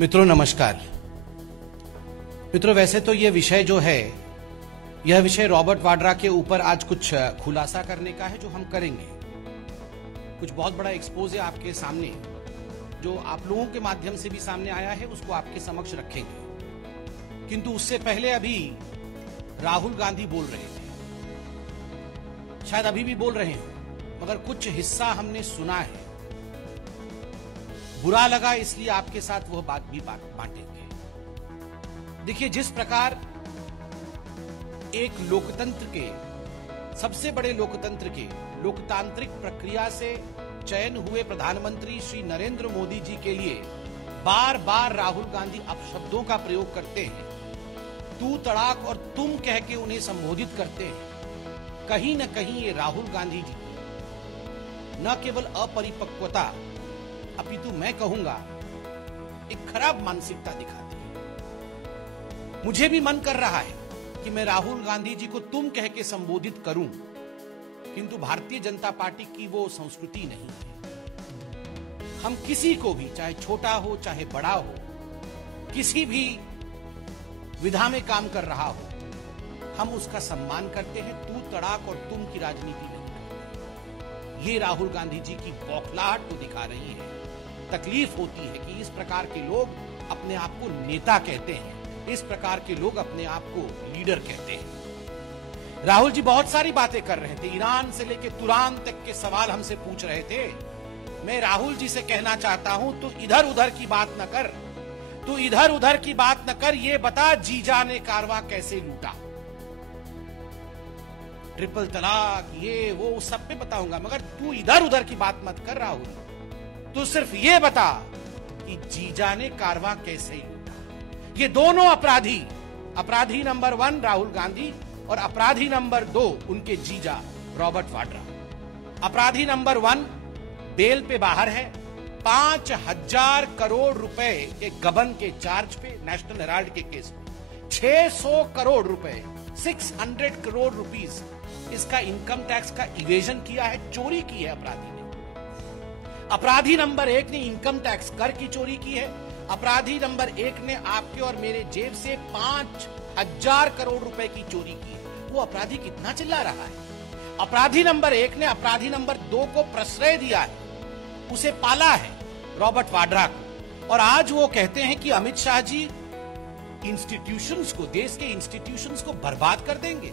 मित्रों नमस्कार। मित्रों वैसे तो ये विषय जो है, यह विषय रॉबर्ट वाड्रा के ऊपर आज कुछ खुलासा करने का है जो हम करेंगे। कुछ बहुत बड़ा एक्सपोज है आपके सामने, जो आप लोगों के माध्यम से भी सामने आया है, उसको आपके समक्ष रखेंगे। किंतु उससे पहले अभी राहुल गांधी बोल रहे थे, शायद अभी भी बोल रहे हैं, मगर कुछ हिस्सा हमने सुना है, बुरा लगा, इसलिए आपके साथ वह बात भी बांटेंगे। देखिए, जिस प्रकार एक लोकतंत्र के, सबसे बड़े लोकतंत्र के लोकतांत्रिक प्रक्रिया से चयन हुए प्रधानमंत्री श्री नरेंद्र मोदी जी के लिए बार बार राहुल गांधी अपशब्दों का प्रयोग करते हैं, तू तड़ाक और तुम कह के उन्हें संबोधित करते हैं, कहीं न कहीं ये राहुल गांधी जी न केवल अपरिपक्वता अपितु मैं कहूंगा एक खराब मानसिकता दिखाती है। मुझे भी मन कर रहा है कि मैं राहुल गांधी जी को तुम कह के संबोधित करूं, किंतु भारतीय जनता पार्टी की वो संस्कृति नहीं है। हम किसी को भी, चाहे छोटा हो चाहे बड़ा हो, किसी भी विधा में काम कर रहा हो, हम उसका सम्मान करते हैं। तू तड़ाक और तुम की राजनीति नहीं करते। ये राहुल गांधी जी की बौखलाहट को दिखा रही है। तकलीफ होती है कि इस प्रकार के लोग अपने आप को नेता कहते हैं, इस प्रकार के लोग अपने आप को लीडर कहते हैं। राहुल जी बहुत सारी बातें कर रहे थे, ईरान से लेकर तुरान तक के सवाल हमसे पूछ रहे थे। मैं राहुल जी से कहना चाहता हूं, तू इधर उधर की बात न कर, तू इधर उधर की बात न कर, ये बता जीजा ने कारवां कैसे लूटा। ट्रिपल तलाक, ये वो सब पे बताऊंगा, मगर तू इधर उधर की बात मत कर राहुल। तू सिर्फ ये बता कि जीजा ने कारवां कैसे लूटा। ये दोनों अपराधी, अपराधी नंबर 1 राहुल गांधी और अपराधी नंबर 2 उनके जीजा रॉबर्ट वाड्रा। अपराधी नंबर 1 बेल पे बाहर है, 5,000 करोड़ रुपए के गबन के चार्ज पे, नेशनल हेराल्ड के केस में 600 करोड़ रुपए, 600 करोड़ रुपीस इसका इनकम टैक्स का इवेजन किया है, चोरी की है अपराधी ने। अपराधी नंबर 1 ने इनकम टैक्स कर की चोरी की है। अपराधी नंबर 1 ने आपके और मेरे जेब से 5,000 करोड़ रुपए की चोरी की है। वो अपराधी कितना चिल्ला रहा है? अपराधी नंबर 1 ने अपराधी नंबर 2 को प्रश्रय दिया है, उसे पाला है, रॉबर्ट वाड्रा को। और आज वो कहते हैं कि अमित शाह जी इंस्टीट्यूशंस को, देश के इंस्टीट्यूशंस को बर्बाद कर देंगे।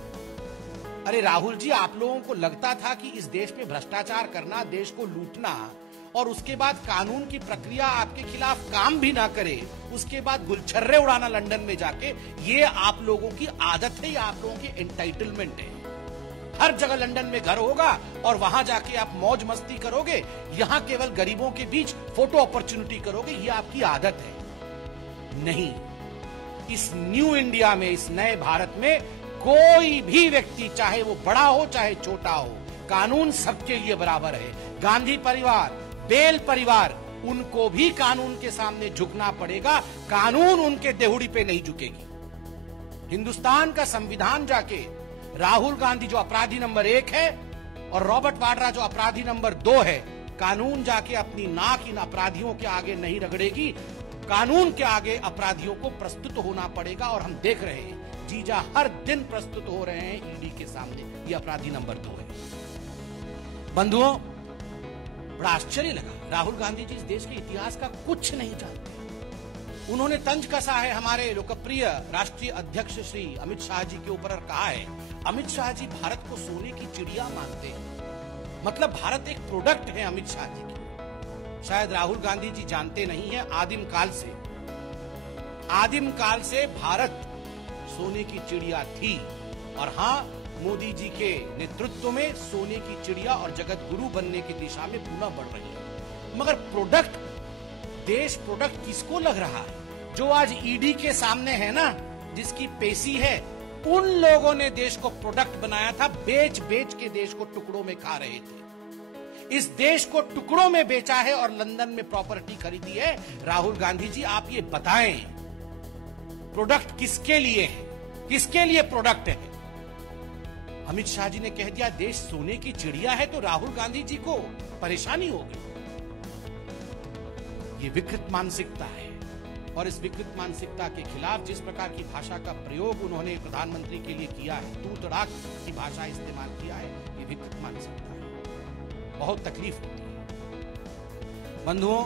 अरे राहुल जी, आप लोगों को लगता था कि इस देश में भ्रष्टाचार करना, देश को लूटना और उसके बाद कानून की प्रक्रिया आपके खिलाफ काम भी ना करे, उसके बाद गुलछर्रे उड़ाना लंदन में जाके, ये आप लोगों की आदत है, ये आप लोगों की एंटाइटलमेंट है। हर जगह लंदन में घर होगा और वहां जाके आप मौज मस्ती करोगे, यहां केवल गरीबों के बीच फोटो अपॉर्चुनिटी करोगे, ये आपकी आदत है। नहीं, इस न्यू इंडिया में, इस नए भारत में कोई भी व्यक्ति, चाहे वो बड़ा हो चाहे छोटा हो, कानून सबके लिए बराबर है। गांधी परिवार, बेल परिवार, उनको भी कानून के सामने झुकना पड़ेगा। कानून उनके देहुड़ी पे नहीं झुकेगी। हिंदुस्तान का संविधान जाके राहुल गांधी जो अपराधी नंबर 1 है और रॉबर्ट वाड्रा जो अपराधी नंबर 2 है, कानून जाके अपनी नाक इन अपराधियों के आगे नहीं रगड़ेगी। कानून के आगे अपराधियों को प्रस्तुत होना पड़ेगा। और हम देख रहे हैं, जीजा हर दिन प्रस्तुत हो रहे हैं ईडी के सामने। ये अपराधी नंबर 2 है। बंधुओं, बड़ा आश्चर्य लगा, राहुल गांधी जी इस देश के इतिहास का कुछ नहीं जानते। उन्होंने तंज कसा है हमारे लोकप्रिय राष्ट्रीय अध्यक्ष श्री अमित शाह जी के ऊपर और कहा है, अमित शाह जी भारत को सोने की चिड़िया मानते हैं। मतलब भारत एक प्रोडक्ट है अमित शाह जी की। शायद राहुल गांधी जी जानते नहीं है, आदिम काल से भारत सोने की चिड़िया थी। और हां, मोदी जी के नेतृत्व में सोने की चिड़िया और जगत गुरु बनने की दिशा में पुनः बढ़ रही है। मगर प्रोडक्ट, देश प्रोडक्ट किसको लग रहा है? जो आज ईडी के सामने है ना, जिसकी पेशी है, उन लोगों ने देश को प्रोडक्ट बनाया था, बेच बेच के देश को टुकड़ों में खा रहे थे। इस देश को टुकड़ों में बेचा है और लंदन में प्रॉपर्टी खरीदी है। राहुल गांधी जी, आप ये बताएं, प्रोडक्ट किसके लिए है? किसके लिए प्रोडक्ट है? अमित शाह जी ने कह दिया देश सोने की चिड़िया है, तो राहुल गांधी जी को परेशानी होगी। ये विकृत मानसिकता है और इस विकृत मानसिकता के खिलाफ जिस प्रकार की भाषा का प्रयोग उन्होंने प्रधानमंत्री के लिए किया है, तू तड़ाक की भाषा इस्तेमाल किया है, ये विकृत मानसिकता है। बहुत तकलीफ होती है। बंधुओं,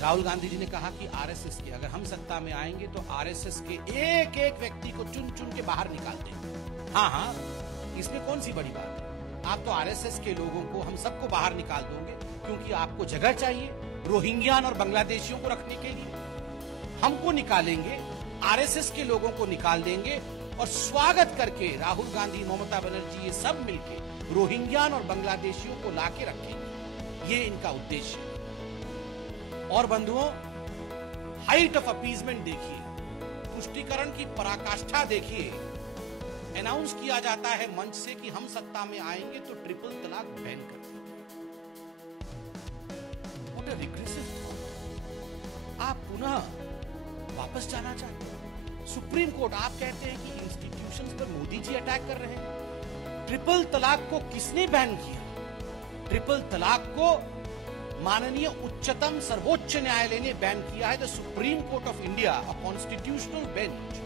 राहुल गांधी जी ने कहा कि आरएसएस के, अगर हम सत्ता में आएंगे तो आरएसएस के एक एक व्यक्ति को चुन चुन के बाहर निकाल देंगे। हाँ, इसमें कौन सी बड़ी बात है? आप तो आरएसएस के लोगों को, हम सबको बाहर निकाल दोगे क्योंकि आपको जगह चाहिए रोहिंग्यान और बांग्लादेशियों को रखने के लिए। हमको निकालेंगे, आरएसएस के लोगों को निकाल देंगे और स्वागत करके राहुल गांधी, ममता बनर्जी, ये सब मिलके रोहिंग्यान और बांग्लादेशियों को लाके रखेंगे। ये इनका उद्देश्य है। और बंधुओं, हाइट ऑफ अपीजमेंट देखिए, तुष्टीकरण की पराकाष्ठा देखिए। अनाउंस किया जाता है मंच से कि हम सत्ता में आएंगे तो ट्रिपल तलाक बैन कर देंगे। What a regressive thought. आप पुनः वापस जाना चाहते हैं सुप्रीम कोर्ट। आप कहते हैं कि इंस्टीट्यूशंस पर मोदी जी अटैक कर रहे हैं। ट्रिपल तलाक को किसने बैन किया? ट्रिपल तलाक को माननीय उच्चतम सर्वोच्च न्यायालय ने बैन किया है। The supreme court of India, a constitutional bench,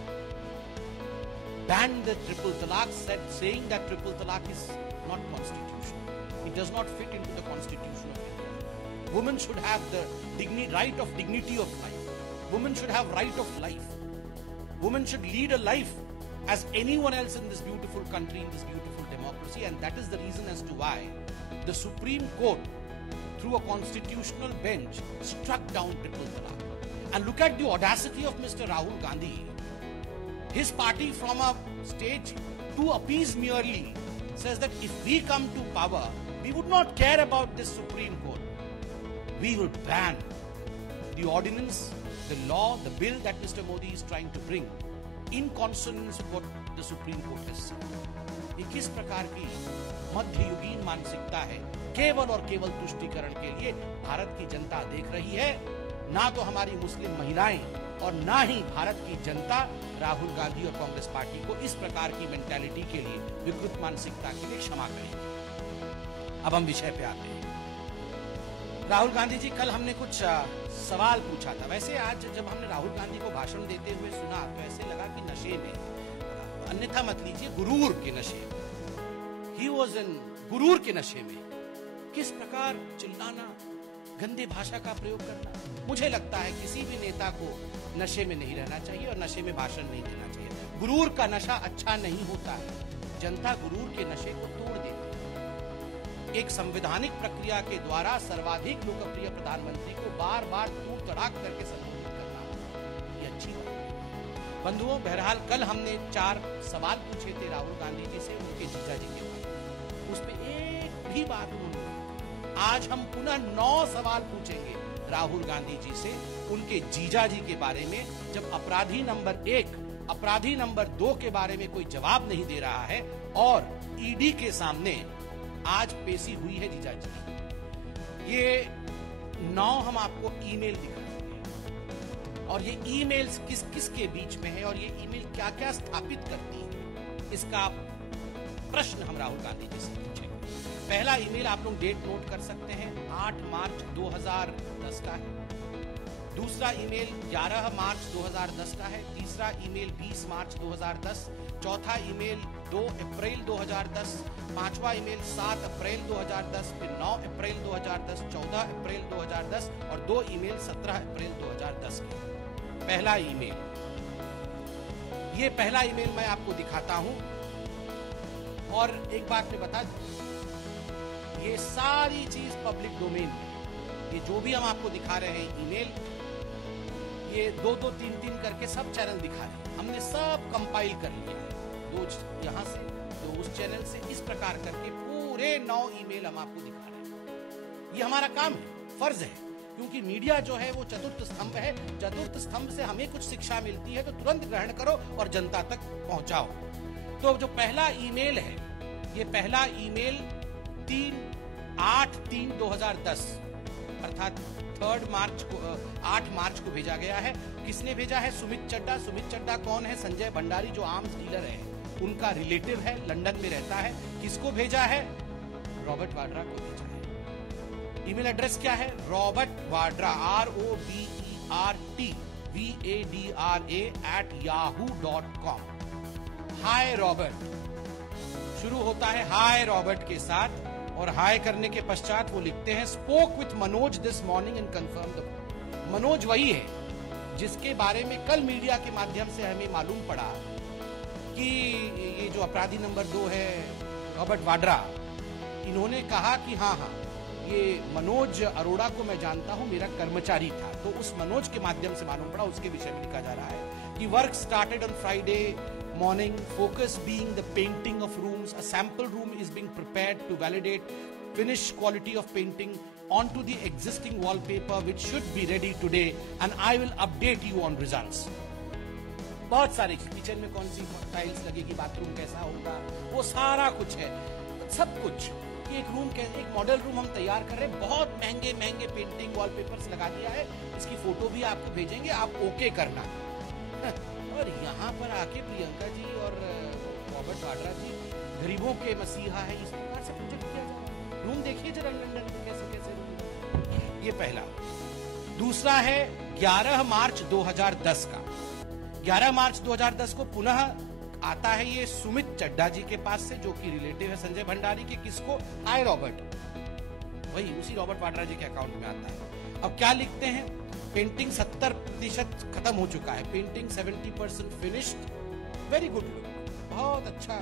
banned the triple talaq, saying that triple talaq is not constitutional. It does not fit into the constitution of India. Women should have the right of dignity of life. Women should have right of life. Women should lead a life as anyone else in this beautiful country, in this beautiful democracy, and that is the reason as to why the Supreme Court, through a constitutional bench, struck down triple talaq. And look at the audacity of Mr. Rahul Gandhi. His party, from a stage to appease merely, says that if we come to power, we would not care about this Supreme Court. We will ban the ordinance, the law, the bill that Mr. Modi is trying to bring in consonance with what the Supreme Court has said. ये किस प्रकार की मध्ययुगीन मानसिकता है? केवल और केवल तुष्टीकरण के लिए भारत की जनता देख रही है। ना तो हमारी मुस्लिम महिलाएं और ना ही भारत की जनता राहुल गांधी और कांग्रेस पार्टी को इस प्रकार की मेंटालिटी के लिए, विकृत मानसिकता के लिए क्षमा करेंगे। अब हम विषय पे आते हैं। राहुल गांधी जी, कल हमने कुछ सवाल पूछा था। वैसे आज जब हमने राहुल गांधी को भाषण देते हुए सुना तो ऐसे लगा कि नशे में, अन्यथा मत लीजिए, गुरूर के नशे में, ही वॉज इन गुरूर के नशे में। किस प्रकार चिल्लाना, गंदे भाषा का प्रयोग करना। मुझे लगता है किसी भी नेता को नशे में नहीं रहना चाहिए और नशे में भाषण नहीं देना चाहिए। गुरूर का नशा अच्छा नहीं होता है। जनता गुरूर के नशे को तोड़ देती है। एक संवैधानिक प्रक्रिया के द्वारा सर्वाधिक लोकप्रिय प्रधानमंत्री को बार बार तूड़ तड़ाक करके संबोधित करना, ये अच्छी बात है। बंधुओं, बहरहाल कल हमने 4 सवाल पूछे थे राहुल गांधी जी से उनके जीजा जी के बारे में। उसमें एक भी बात उन्होंने, आज हम पुनः 9 सवाल पूछेंगे राहुल गांधी जी से उनके जीजा जी के बारे में। जब अपराधी नंबर 1, अपराधी नंबर 2 के बारे में कोई जवाब नहीं दे रहा है और ईडी के सामने आज पेशी हुई है जीजा जी की। ये 9 हम आपको ईमेल दिखाएंगे और ये ईमेल्स किस किस के बीच में है और ये ईमेल क्या क्या स्थापित करती है, इसका प्रश्न हम राहुल गांधी जी से पूछेंगे। पहला ईमेल आप लोग डेट नोट कर सकते हैं, 8 मार्च 2010 का है। दूसरा ईमेल 11 मार्च 2010 का है। तीसरा ईमेल 20 मार्च 2010। चौथा ईमेल 2 अप्रैल 2010। पांचवा ईमेल 7 अप्रैल 2010, फिर 9 अप्रैल 2010, 14 अप्रैल 2010 और 2 ईमेल 17 अप्रैल 2010 के। पहला ईमेल, ये पहला ईमेल मैं आपको दिखाता हूं और एक बात मैं बता दूं, ये सारी चीज पब्लिक डोमेन में, ये जो भी हम आपको दिखा रहे हैं ईमेल, ये 2-2, 3-3 करके सब चैनल दिखा रहे हैं। हमने सब कंपाइल कर लिया है, 2 यहां से 2 उस चैनल से, इस प्रकार करके पूरे 9 ईमेल हम आपको दिखा रहे हैं। ये हमारा काम है, फर्ज है, क्योंकि मीडिया जो है वो चतुर्थ स्तंभ है। चतुर्थ स्तंभ से हमें कुछ शिक्षा मिलती है तो तुरंत ग्रहण करो और जनता तक पहुंचाओ। तो जो पहला ईमेल है, ये पहला ईमेल 8/3/2010 अर्थात 8 मार्च को भेजा गया है। किसने भेजा है? सुमित चड्डा। सुमित चड्डा कौन है? संजय भंडारी जो आर्म्स डीलर है, उनका रिलेटिव है, लंदन में रहता है। किसको भेजा है? रॉबर्ट वाड्रा को भेजा है। ईमेल एड्रेस क्या है? Robert Vadra, ROBERT VADRA@yahoo.com। हाय रॉबर्ट शुरू होता है हाय रॉबर्ट के साथ, और हाय करने के पश्चात वो लिखते हैं spoke with Manoj this morning and confirm the. Manoj वही है जिसके बारे में कल मीडिया के माध्यम से हमें मालूम पड़ा कि ये जो अपराधी नंबर 2 है रॉबर्ट वाड्रा, इन्होंने कहा कि हाँ ये मनोज अरोड़ा को मैं जानता हूं, मेरा कर्मचारी था। तो उस मनोज के माध्यम से मालूम पड़ा, उसके विषय में लिखा जा रहा है कि work started on Friday morning, focus being the painting of rooms. A sample room is being prepared to validate finish quality of painting onto the existing wallpaper, which should be ready today, and I will update you on results. बहुत सारे kitchen में कौन सी tiles लगेगी, bathroom कैसा होगा, वो सारा कुछ है, सब कुछ। एक रूम एक मॉडल रूम हम तैयार कर रहे हैं, बहुत महंगे महंगे पेंटिंग वॉलपेपर्स लगा दिया है, इसकी फोटो भी आपको भेजेंगे, आप ओके करना। और यहाँ पर आके प्रियंका जी और रॉबर्ट वाड्रा जी गरीबों के मसीहा है, इस प्रकार से प्रोजेक्ट किया जाए। रूम देखिए जरा लंदन में कैसे कैसे रूम। ये पहला। दूसरा है 11 मार्च 2010 का। 11 मार्च 2010 को पुनः आता है ये सुमित चड्डा जी के पास से, जो कि रिलेटिव है संजय भंडारी के। किसको? हाय रॉबर्ट, वही उसी रॉबर्ट वाड्रा जी के अकाउंट में आता है। अब क्या लिखते हैं? पेंटिंग 70% खत्म हो चुका है, painting 70% finished, very good look, बहुत अच्छा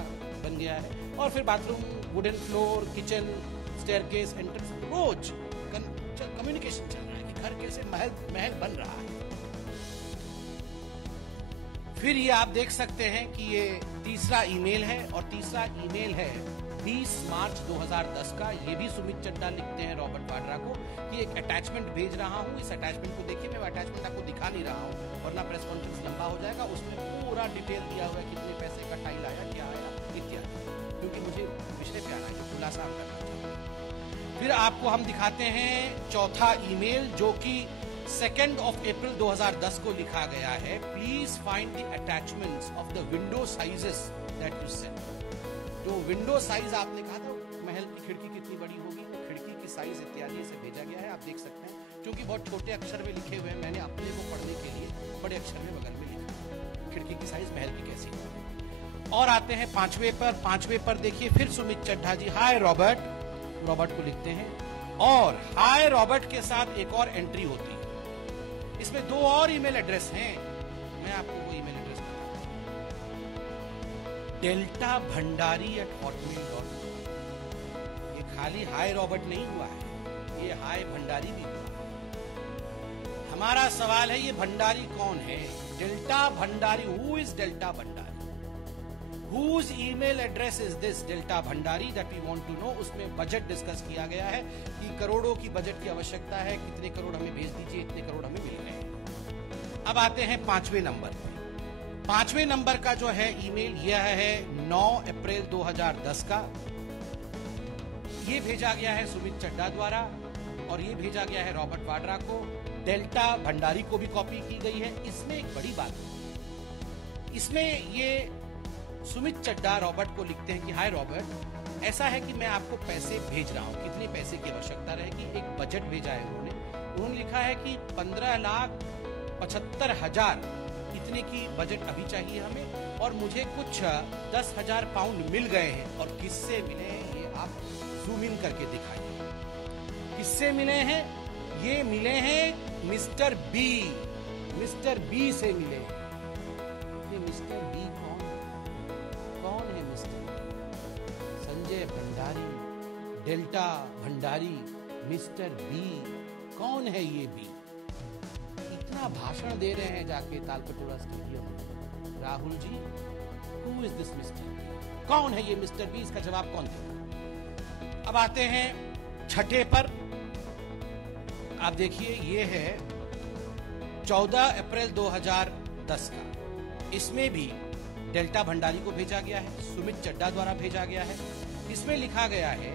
बन गया है। और फिर bathroom, wooden floor, kitchen, staircase, entrance, रोज कम्युनिकेशन चल रहा है कि घर कैसे महल बन रहा है। फिर ये आप देख सकते हैं कि ये तीसरा ईमेल है, और तीसरा ईमेल है 20 मार्च 2010 का। ये भी सुमित चड्डा लिखते हैं रॉबर्ट वाड्रा को कि एक अटैचमेंट भेज रहा हूं, इस अटैचमेंट को देखिए। मैं अटैचमेंट आपको दिखा नहीं रहा हूं वरना प्रेस कॉन्फ्रेंस लंबा हो जाएगा। उसमें पूरा डिटेल दिया हुआ है, कितने पैसे का टाइल आया, क्या आया इत्यादि, क्योंकि मुझे विषय पे आना है, खुलासा हम करना चाहते हैं। फिर आपको हम दिखाते हैं चौथा ईमेल, जो कि 2 अप्रैल 2010 को लिखा गया है। Please find the attachments of the window sizes that you send. जो विंडो साइज आपने कहा था महल की खिड़की कितनी बड़ी होगी, तो खिड़की की साइज इत्यादि से भेजा गया है, आप देख सकते हैं। क्योंकि बहुत छोटे अक्षर में लिखे हुए हैं, मैंने अपने को पढ़ने के लिए बड़े अक्षर में बगल में लिखा खिड़की की साइज महल की कैसी होगी। और आते हैं पांचवें पर देखिए फिर सुमित चड्ढा जी हाय रॉबर्ट को लिखते हैं, और हाय रॉबर्ट के साथ एक और एंट्री होती है। इसमें 2 और ईमेल एड्रेस हैं, मैं आपको वो ईमेल एड्रेस deltabhandari@hotmail.com। ये खाली हाय रॉबर्ट नहीं हुआ है, ये हाय भंडारी भी हुआ। हमारा सवाल है, ये भंडारी कौन है? Delta Bhandari, who is Delta Bhandari? Whose email address is this delta Bhandari that we want to know। उसमें बजट डिस्कस किया गया है कि करोड़ों की बजट की आवश्यकता है, कितने करोड़ हमें भेज दीजिए, इतने करोड़ हमें मिल रहे हैं। अब आते हैं 5वें नंबर पे। 5वें नंबर का जो है ईमेल, यह है 9 अप्रैल 2010 का। ये भेजा गया है सुमित चड्डा द्वारा, और ये भेजा गया है रॉबर्ट वाड्रा को। डेल्टा भंडारी को भी कॉपी की गई है। इसमें एक बड़ी बात है, इसमें ये सुमित चड्डा रॉबर्ट को लिखते हैं कि हाय रॉबर्ट, ऐसा है कि मैं आपको पैसे भेज रहा हूं, कितने पैसे की आवश्यकता रहेगी। एक बजट भेजा है उन्होंने लिखा है कि 15,75,000 इतने की बजट अभी चाहिए हमें, और मुझे कुछ 10,000 पाउंड मिल गए हैं। और किससे मिले हैं ये आप जूम इन करके दिखाइए। किससे मिले हैं? ये मिले हैं मिस्टर बी से मिले हैं। ये मिस्टर बी कौन है? Mister Sanjay Bhandari, Delta Bhandari, mister B, कौन है ये बी? इतना भाषण दे रहे हैं जाके तालकटोरा स्टेडियम में। Rahul ji, who is this mister B? कौन है ये मिस्टर बी? इसका जवाब कौन देगा? अब आते हैं 6ठे पर। आप देखिए, ये है 14 अप्रैल 2010 का। इसमें भी डेल्टा भंडारी को भेजा गया है, सुमित चड्डा द्वारा भेजा गया है। इसमें लिखा गया है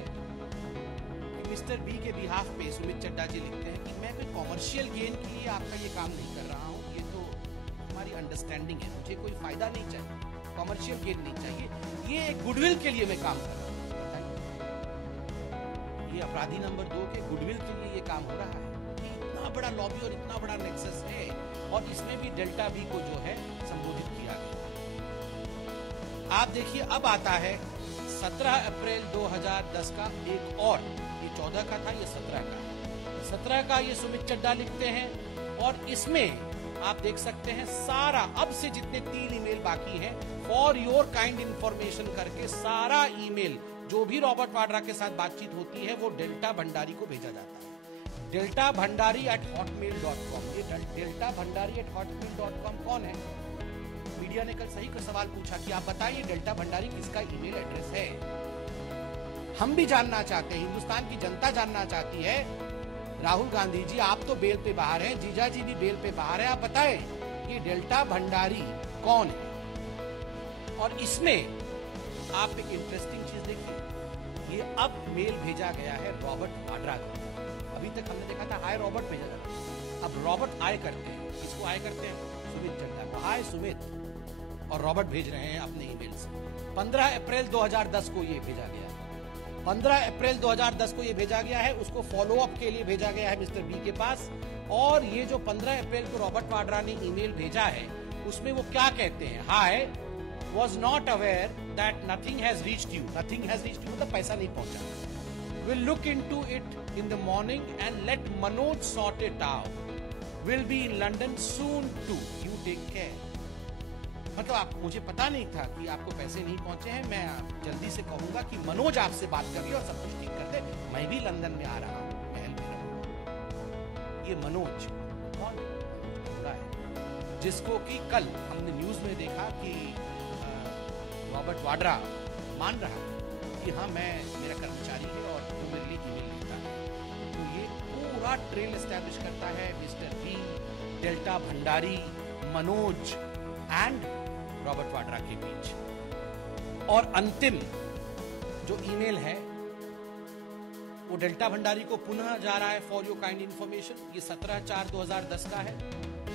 कि मिस्टर बी के बिहाफ पे सुमित चड्डा जी लिखते हैं कि मैं कोई कॉमर्शियल गेन के लिए आपका ये काम नहीं कर रहा हूं, ये तो हमारी अंडरस्टैंडिंग है, मुझे कोई फायदा नहीं चाहिए, कॉमर्शियल गेन नहीं चाहिए, ये एक गुडविल के लिए मैं काम कर रहा हूं। ये अपराधी नंबर 2 के गुडविल के लिए ये काम हो रहा है। इतना बड़ा लॉबी और इतना बड़ा नेक्सस है और इसमें भी डेल्टा बी को जो है संबोधित किया गया। आप देखिए अब आता है 17 अप्रैल 2010 का एक और, ये 14 का था, ये 17 का है। 17 का ये सुमित चड्डा लिखते हैं और इसमें आप देख सकते हैं सारा, अब से जितने 3 ईमेल बाकी हैं, फॉर योर काइंड इंफॉर्मेशन करके सारा ईमेल जो भी रॉबर्ट वाड्रा के साथ बातचीत होती है वो डेल्टा भंडारी को भेजा जाता है। deltabhandari@hotmail.com। ये deltabhandari@hotmail.com कौन है? मीडिया ने कल सही का सवाल पूछा कि आप बताइए डेल्टा भंडारी किसका ईमेल एड्रेस है। हम भी जानना चाहते हैं, हिंदुस्तान की जनता जानना चाहती है। राहुल गांधी जी आप तो बेल पे बाहर हैं, जीजा जी भी बेल पे बाहर हैं, आप बताएं ये डेल्टा भंडारी कौन है। और इसमें आप एक इंटरेस्टिंग चीज देखिए, ये अब मेल भेजा गया है रॉबर्ट वाड्रा को। अभी तक हमने देखा था हाय रॉबर्ट भेजा जाता, अब रॉबर्ट आय करते हैं। किसको आय करते हैं? सुमित चड्डा को। हाय सुमित, और रॉबर्ट भेज रहे हैं अपने ईमेल से। 15 अप्रैल 2010 को ये भेजा गया, 15 अप्रैल 2010 को ये भेजा गया है, उसको फॉलो अप के लिए भेजा गया है मिस्टर बी के पास। और ये जो 15 अप्रैल को रॉबर्ट वाड्रा ने ईमेल भेजा है उसमें वो क्या कहते हैं? हाय, was not aware that nothing has reached you. Nothing has reached you मतलब पैसा नहीं पहुंचा। Will look into it in the morning and let Manoj sort it out. Will be in London soon too. You take care. मतलब आप, मुझे पता नहीं था कि आपको पैसे नहीं पहुंचे हैं, मैं जल्दी से कहूंगा कि मनोज आपसे बात कर रही है और सब कुछ ठीक कर दे, मैं भी लंदन में आ रहा हूं, महल में रहूंगा। ये मनोज कौन है? जिसको कि कल हमने न्यूज में देखा कि रॉबर्ट वाड्रा मान रहा है कि हाँ मैं, मेरा कर्मचारी है और वो मेरे लिए ईमेल लिखता है। तो ये पूरा ट्रेल एस्टैब्लिश करता है mister B, Delta Bhandari, Manoj and Robert Vadra के बीच। और अंतिम जो ईमेल है वो डेल्टा भंडारी को पुनः जा रहा है फॉर योर काइंड इंफॉर्मेशन। ये 17/4/2010 का है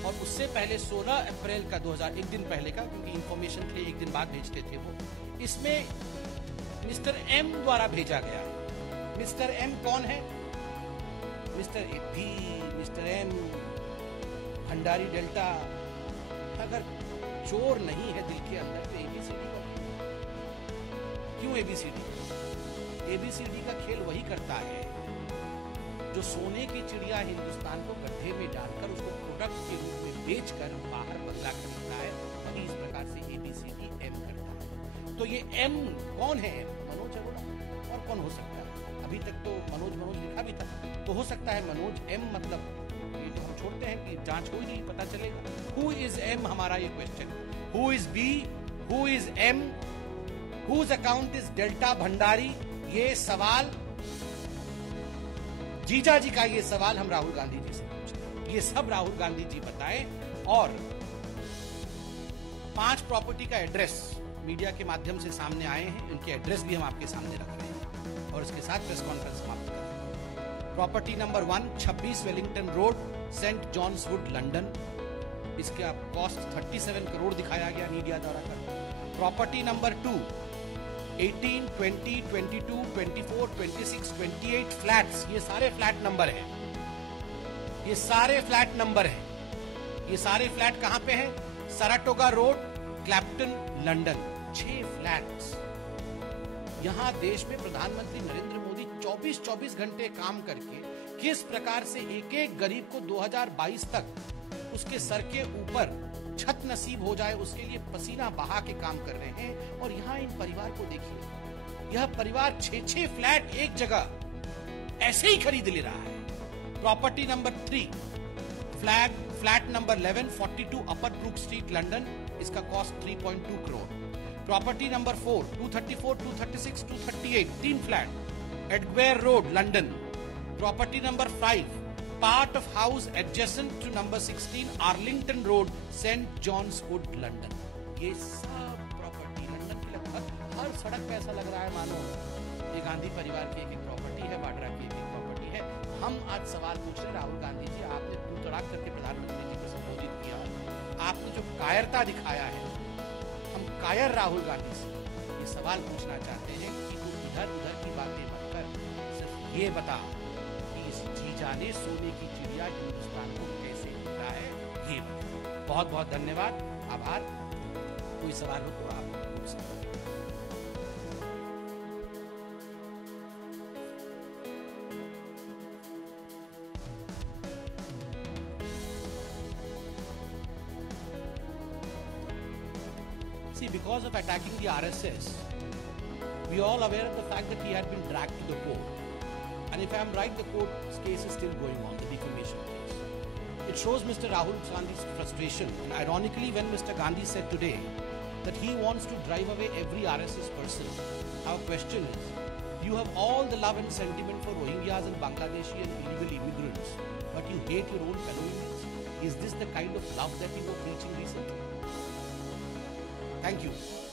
और उससे पहले 16 अप्रैल का 2000, एक दिन पहले का, क्योंकि इंफॉर्मेशन के लिए एक दिन बाद भेजते थे वो। इसमें मिस्टर एम द्वारा भेजा गया है। मिस्टर एम कौन है? Mister B, mister M, Bhandari Delta. अगर चोर नहीं है दिल के अंदर तो एबीसीडी का क्यों? एबीसीडी का खेल वही करता है जो सोने की चिड़िया हिंदुस्तान को गड्ढे में डालकर उसको प्रोडक्ट के रूप में बेचकर बाहर बंगला खरीदता है, वही इस प्रकार से एबीसीडी एम करता है। तो ये एम कौन है? मनोज अरोड़ा। और कौन हो सकता है? अभी तक तो मनोज लिखा भी था, तो हो सकता है मनोज एम, मतलब ये जो हम छोड़ते हैं कि जांच हो ही नहीं, पता चलेगा। हु इज एम, हमारा ये question. Who is B, who is M, whose account is Delta Bhandari? ये सवाल, जीजा जी का ये सवाल हम राहुल गांधी जी से पूछते हैं। ये सब राहुल गांधी जी बताएं। और 5 प्रॉपर्टी का एड्रेस मीडिया के माध्यम से सामने आए हैं, इनके एड्रेस भी हम आपके सामने रख रहे हैं और इसके साथ प्रेस कॉन्फ्रेंस समाप्त कर रहे हैं। Property number 1, 26 Wellington Road, Saint John's Wood, London. इसका कॉस्ट 37 करोड़ दिखाया गया मीडिया द्वारा। Property number 2, 18, 20, 22, 24, 26, 28 flats. ये सारे फ्लैट नंबर हैं, ये सारे फ्लैट नंबर हैं। ये सारे फ्लैट कहां पे हैं? सराटोगा रोड, क्लैप्टन, लंदन। 6 फ्लैट्स। यहां देश में प्रधानमंत्री नरेंद्र मोदी 24 घंटे काम करके किस प्रकार से एक एक गरीब को 2022 तक उसके सर के ऊपर छत नसीब हो जाए, उसके लिए पसीना बहा के काम कर रहे हैं। और यहाँ इन परिवार को देखिए, यह परिवार 6 फ्लैट एक जगह ऐसे ही खरीद ले रहा है। Property number 3, flat number 11, 42 upper brook street, London. इसका cost 3.2 crore. Property number 4, 234, 236, 238, 3 flat, Edgware road, London. Property number 5, part of house adjacent to number 16 Arlington Road, St. John's Wood, London। ये सब प्रॉपर्टी लंदन की लगभग हर सड़क पे ऐसा लग रहा है मानो ये गांधी परिवार की एक प्रॉपर्टी है, वाड्रा की एक प्रॉपर्टी है। हम आज सवाल पूछ रहे हैं, राहुल गांधी जी आपने तू तड़ाक करके प्रधानमंत्री जी को संबोधित किया, आपने जो कायरता दिखाया है, हम कायर राहुल गांधी से ये सवाल पूछना चाहते हैं कि तू इधर उधर की बातें मत कर, सिर्फ ये बता कि इस जीजा ने सोने की चिड़िया हिंदुस्तान को कैसे जीता है, ये बहुत बहुत धन्यवाद, आभार। कोई सवाल हो तो आप पूछ सकते हैं। See, because of attacking the RSS, we are all aware of the fact that he had been dragged to the court. And if I am right, the court's case is still going on, the defamation case. It shows Mr. Rahul Gandhi's frustration. And ironically, when Mr. Gandhi said today that he wants to drive away every RSS person, our question is, you have all the love and sentiment for Rohingyas and Bangladeshi and illegal immigrants, but you hate your own fellow Indians. Is this the kind of love that you were preaching recently? Thank you.